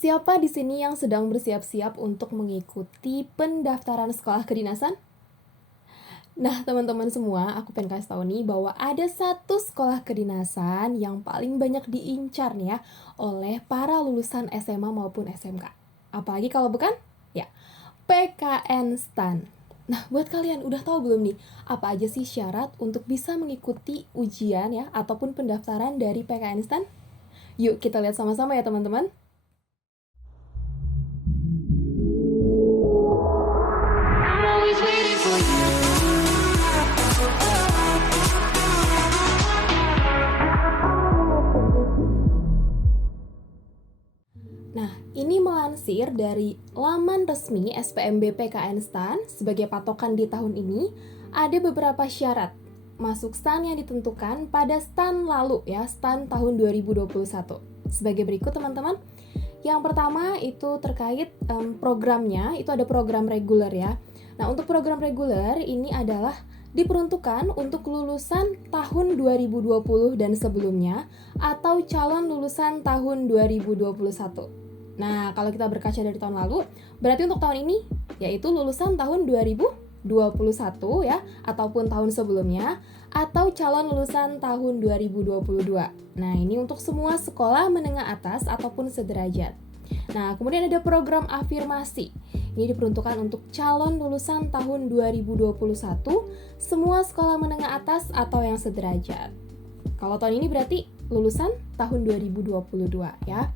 Siapa di sini yang sedang bersiap-siap untuk mengikuti pendaftaran sekolah kedinasan? Nah, teman-teman semua, aku pengen kasih tahu nih bahwa ada satu sekolah kedinasan yang paling banyak diincar nih ya oleh para lulusan SMA maupun SMK. Apalagi kalau bukan? Ya, PKN STAN. Nah, buat kalian udah tahu belum nih apa aja sih syarat untuk bisa mengikuti ujian ya ataupun pendaftaran dari PKN STAN? Yuk kita lihat sama-sama ya teman-teman. I'm always waiting for you. Nah, ini melansir dari laman resmi SPMB PKN STAN sebagai patokan di tahun ini, ada beberapa syarat masuk STAN yang ditentukan pada STAN lalu ya, STAN tahun 2021. Sebagai berikut teman-teman. Yang pertama itu terkait programnya, itu ada program reguler ya. Nah, untuk program reguler ini adalah diperuntukkan untuk lulusan tahun 2020 dan sebelumnya atau calon lulusan tahun 2021. Nah, kalau kita berkaca dari tahun lalu, berarti untuk tahun ini yaitu lulusan tahun 2021 ya, ataupun tahun sebelumnya, atau calon lulusan tahun 2022. Nah, ini untuk semua sekolah menengah atas ataupun sederajat. Nah, kemudian ada program afirmasi. Ini diperuntukkan untuk calon lulusan tahun 2021, semua sekolah menengah atas atau yang sederajat. Kalau tahun ini berarti lulusan tahun 2022 ya.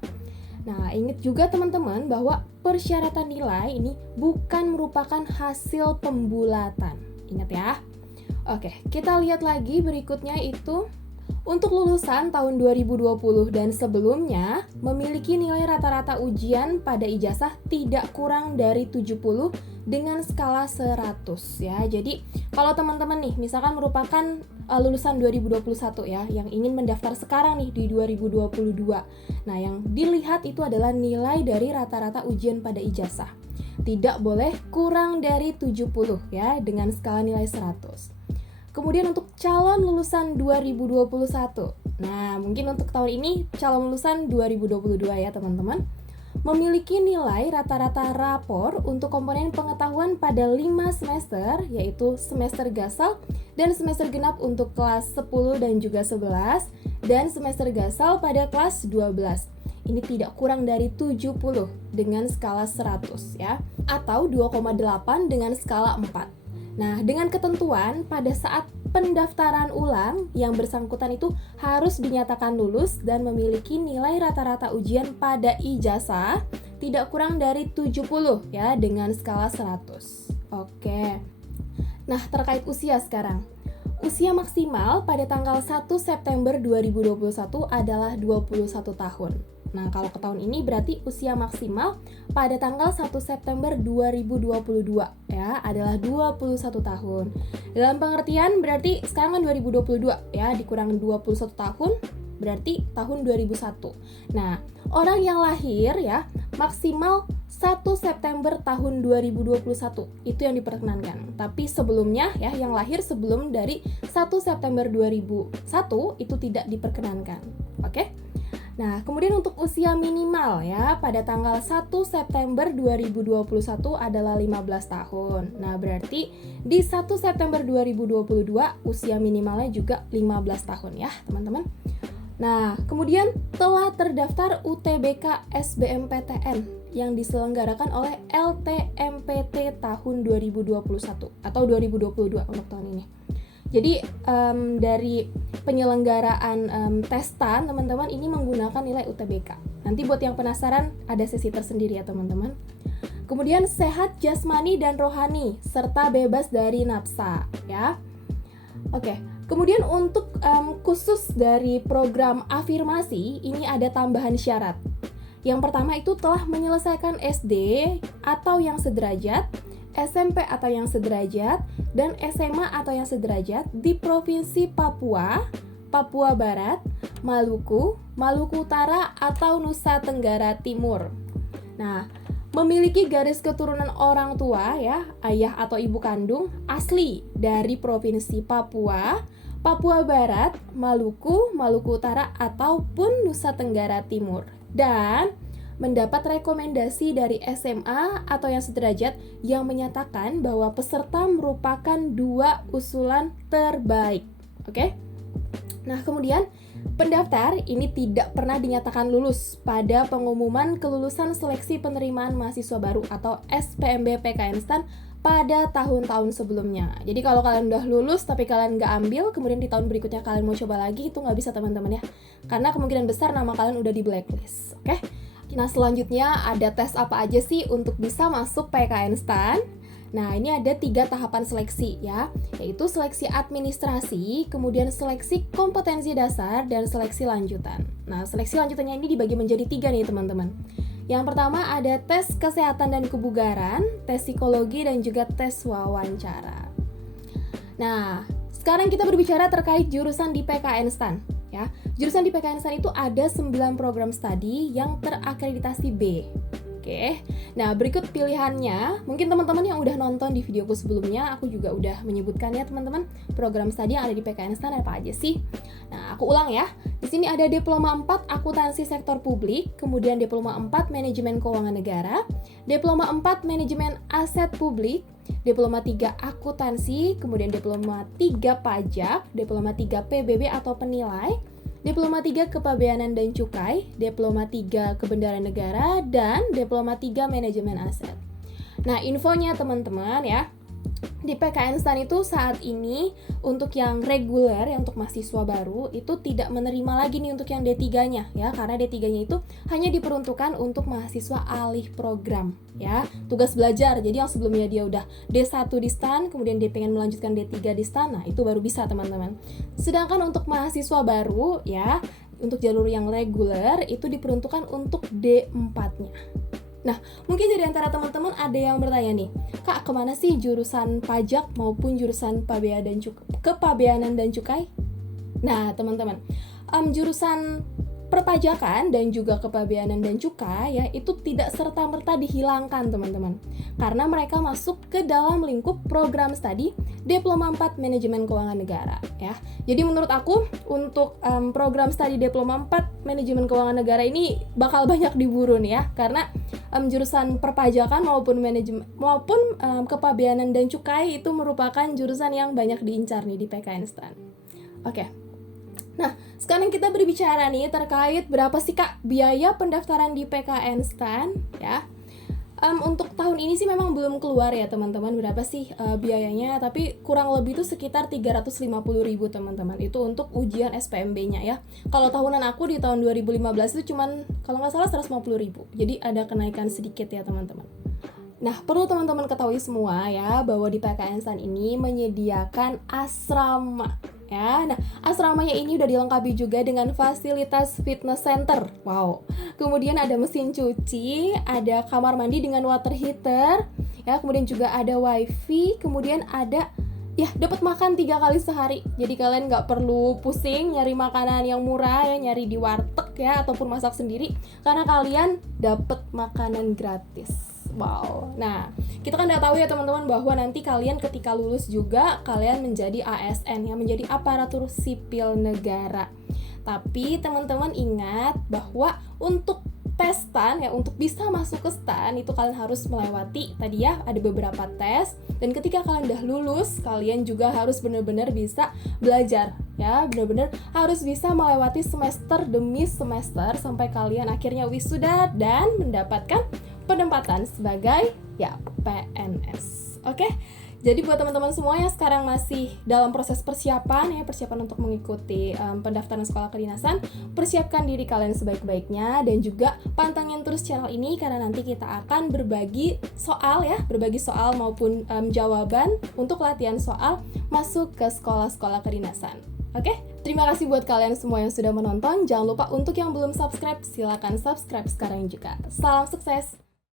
Nah, ingat juga teman-teman bahwa persyaratan nilai ini bukan merupakan hasil pembulatan. Ingat ya. Oke, kita lihat lagi berikutnya itu untuk lulusan tahun 2020 dan sebelumnya memiliki nilai rata-rata ujian pada ijazah tidak kurang dari 70 dengan skala 100 ya. Jadi, kalau teman-teman nih misalkan merupakan lulusan 2021 ya yang ingin mendaftar sekarang nih di 2022. Nah, yang dilihat itu adalah nilai dari rata-rata ujian pada ijazah. Tidak boleh kurang dari 70 ya dengan skala nilai 100. Kemudian untuk calon lulusan 2021. Nah, mungkin untuk tahun ini calon lulusan 2022 ya, teman-teman. Memiliki nilai rata-rata rapor untuk komponen pengetahuan pada 5 semester, yaitu semester gasal dan semester genap untuk kelas 10 dan juga 11, dan semester gasal pada kelas 12. Ini tidak kurang dari 70 dengan skala 100 ya, atau 2,8 dengan skala 4. Nah, dengan ketentuan pada saat pendaftaran ulang yang bersangkutan itu harus dinyatakan lulus dan memiliki nilai rata-rata ujian pada ijazah tidak kurang dari 70 ya dengan skala 100. Oke. Nah, terkait usia sekarang. Usia maksimal pada tanggal 1 September 2021 adalah 21 tahun. Nah, kalau ke tahun ini berarti usia maksimal pada tanggal 1 September 2022 ya adalah 21 tahun. Dalam pengertian berarti sekarang kan 2022 ya, dikurang 21 tahun berarti tahun 2001. Nah, orang yang lahir ya maksimal 1 September tahun 2021 itu yang diperkenankan. Tapi sebelumnya ya yang lahir sebelum dari 1 September 2001 itu tidak diperkenankan. Oke? Nah, kemudian untuk usia minimal ya, pada tanggal 1 September 2021 adalah 15 tahun. Nah, berarti di 1 September 2022 usia minimalnya juga 15 tahun ya, teman-teman. Nah, kemudian telah terdaftar UTBK SBMPTN yang diselenggarakan oleh LTMPT tahun 2021 atau 2022 untuk tahun ini. Jadi dari penyelenggaraan tes STAN teman-teman ini menggunakan nilai UTBK. Nanti buat yang penasaran ada sesi tersendiri ya teman-teman. Kemudian sehat jasmani dan rohani serta bebas dari nafsa ya. Oke. Kemudian untuk khusus dari program afirmasi ini ada tambahan syarat. Yang pertama itu telah menyelesaikan SD atau yang sederajat, SMP atau yang sederajat, dan SMA atau yang sederajat di Provinsi Papua, Papua Barat, Maluku, Maluku Utara, atau Nusa Tenggara Timur. Nah, memiliki garis keturunan orang tua ya, ayah atau ibu kandung asli dari Provinsi Papua, Papua Barat, Maluku, Maluku Utara, ataupun Nusa Tenggara Timur. Dan mendapat rekomendasi dari SMA atau yang sederajat yang menyatakan bahwa peserta merupakan 2 usulan terbaik. Oke? Nah, kemudian pendaftar ini tidak pernah dinyatakan lulus pada pengumuman kelulusan seleksi penerimaan mahasiswa baru atau SPMB PKN STAN pada tahun-tahun sebelumnya. Jadi kalau kalian udah lulus tapi kalian nggak ambil, kemudian di tahun berikutnya kalian mau coba lagi, itu nggak bisa teman-teman ya. Karena kemungkinan besar nama kalian udah di blacklist. Oke? Nah, selanjutnya ada tes apa aja sih untuk bisa masuk PKN STAN? Nah, ini ada 3 tahapan seleksi ya, yaitu seleksi administrasi, kemudian seleksi kompetensi dasar, dan seleksi lanjutan. Nah, seleksi lanjutannya ini dibagi menjadi 3 nih teman-teman. Yang pertama ada tes kesehatan dan kebugaran, tes psikologi, dan juga tes wawancara. Nah, sekarang kita berbicara terkait jurusan di PKN STAN. Ya, jurusan di PKN STAN itu ada 9 program studi yang terakreditasi B. Oke, nah berikut pilihannya. Mungkin teman-teman yang udah nonton di videoku sebelumnya, aku juga udah menyebutkan ya teman-teman, program studi yang ada di PKN STAN apa aja sih. Nah, aku ulang ya. Di sini ada Diploma 4 Akuntansi Sektor Publik, kemudian Diploma 4 Manajemen Keuangan Negara, Diploma 4 Manajemen Aset Publik, Diploma 3 Akuntansi, kemudian Diploma 3 Pajak, Diploma 3 PBB atau Penilai, Diploma 3 Kepabeanan dan Cukai, Diploma 3 Kebendaraan Negara, dan Diploma 3 Manajemen Aset. Nah, infonya teman-teman ya, di PKN STAN itu saat ini untuk yang reguler, yang untuk mahasiswa baru, itu tidak menerima lagi nih untuk yang D3-nya ya, karena D3-nya itu hanya diperuntukkan untuk mahasiswa alih program ya, tugas belajar. Jadi yang sebelumnya dia udah D1 di STAN, kemudian dia pengen melanjutkan D3 di STAN, nah itu baru bisa teman-teman. Sedangkan untuk mahasiswa baru ya, untuk jalur yang reguler itu diperuntukkan untuk D4-nya. Nah, mungkin dari antara teman-teman ada yang bertanya nih, Kak, kemana sih jurusan pajak maupun jurusan kepabeanan dan cukai? Nah, teman-teman, jurusan perpajakan dan juga kepabeanan dan cukai ya, itu tidak serta-merta dihilangkan teman-teman, karena mereka masuk ke dalam lingkup program studi Diploma 4 Manajemen Keuangan Negara ya. Jadi menurut aku untuk program studi Diploma 4 Manajemen Keuangan Negara ini bakal banyak diburu nih ya, karena jurusan perpajakan maupun kepabeanan dan cukai itu merupakan jurusan yang banyak diincar nih di PKN STAN. Oke. Nah, sekarang kita berbicara nih terkait berapa sih Kak biaya pendaftaran di PKN STAN ya. Untuk tahun ini sih memang belum keluar ya teman-teman berapa sih biayanya, tapi kurang lebih itu sekitar 350.000 teman-teman. Itu untuk ujian SPMB-nya ya. Kalau tahunan aku di tahun 2015 itu cuman kalau nggak salah 150.000. Jadi ada kenaikan sedikit ya teman-teman. Nah, perlu teman-teman ketahui semua ya bahwa di PKN STAN ini menyediakan asrama ya. Nah, asramanya ini udah dilengkapi juga dengan fasilitas fitness center. Wow. Kemudian ada mesin cuci, ada kamar mandi dengan water heater, ya. Kemudian juga ada wifi, kemudian ada ya dapat makan 3 kali sehari. Jadi kalian nggak perlu pusing nyari makanan yang murah ya, nyari di warteg ya ataupun masak sendiri, karena kalian dapat makanan gratis. Wow. Nah, kita kan udah tahu ya teman-teman bahwa nanti kalian ketika lulus juga kalian menjadi ASN ya, menjadi aparatur sipil negara. Tapi teman-teman ingat bahwa untuk tes STAN ya, untuk bisa masuk ke STAN itu kalian harus melewati tadi ya, ada beberapa tes, dan ketika kalian udah lulus kalian juga harus benar-benar bisa belajar ya, benar-benar harus bisa melewati semester demi semester sampai kalian akhirnya wisuda dan mendapatkan penempatan sebagai ya PNS. Oke? Jadi buat teman-teman semua yang sekarang masih dalam proses persiapan untuk mengikuti pendaftaran sekolah kedinasan, persiapkan diri kalian sebaik-baiknya dan juga pantengin terus channel ini karena nanti kita akan berbagi soal maupun jawaban untuk latihan soal masuk ke sekolah-sekolah kedinasan. Oke? Terima kasih buat kalian semua yang sudah menonton. Jangan lupa untuk yang belum subscribe, silakan subscribe sekarang juga. Salam sukses!